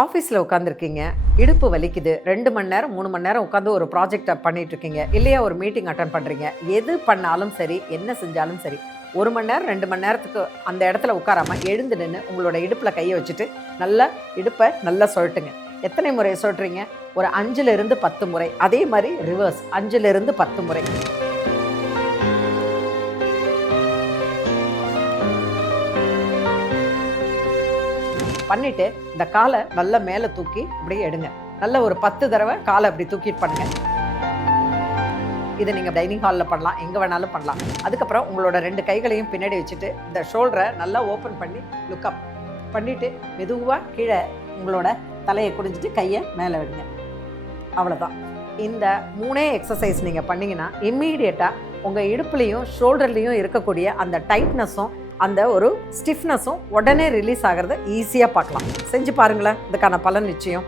ஆஃபீஸில் உட்காந்துருக்கீங்க, இடுப்பு வலிக்குது, 2 மணி நேரம் 3 மணி நேரம் உட்காந்து ஒரு ப்ராஜெக்டை பண்ணிகிட்ருக்கீங்க, இல்லையா ஒரு மீட்டிங் அட்டன் பண்ணுறீங்க. எது பண்ணாலும் சரி, என்ன செஞ்சாலும் சரி, 1 மணி நேரம் 2 மணி நேரத்துக்கு அந்த இடத்துல உட்காராமல் எழுந்து நின்று உங்களோட இடுப்பில் கையை வச்சுட்டு நல்லா இடுப்பை நல்லா சொல்லிட்டுங்க. எத்தனை முறை சொல்கிறீங்க? ஒரு 5லிருந்து 10 முறை. அதே மாதிரி ரிவர்ஸ் 5லிருந்து 10 முறை. பண்ணிட்டு இந்த காலை நல்லா மேலே தூக்கி அப்படியே எடுங்க. நல்ல ஒரு 10 தடவை காலை அப்படி தூக்கிட்டு பண்ணுங்க. இதை நீங்கள் டைனிங் ஹாலில் பண்ணலாம், எங்கே வேணாலும் பண்ணலாம். அதுக்கப்புறம் உங்களோட 2 கைகளையும் பின்னாடி வச்சுட்டு இந்த ஷோல்டரை நல்லா ஓப்பன் பண்ணி லுக்கப் பண்ணிவிட்டு மெதுவாக கீழே உங்களோட தலையை குடிஞ்சிட்டு கையை மேலே விடுங்க. அவ்வளோதான். இந்த 3 எக்ஸசைஸ் நீங்கள் பண்ணிங்கன்னா இம்மீடியட்டாக உங்கள் இடுப்புலையும் ஷோல்டர்லேயும் இருக்கக்கூடிய அந்த டைட்னஸும் அந்த ஒரு ஸ்டிஃப்னஸும் உடனே ரிலீஸ் ஆகிறத ஈஸியாக பார்க்கலாம். செஞ்சு பாருங்களேன், இதுக்கான பலன் நிச்சயம்.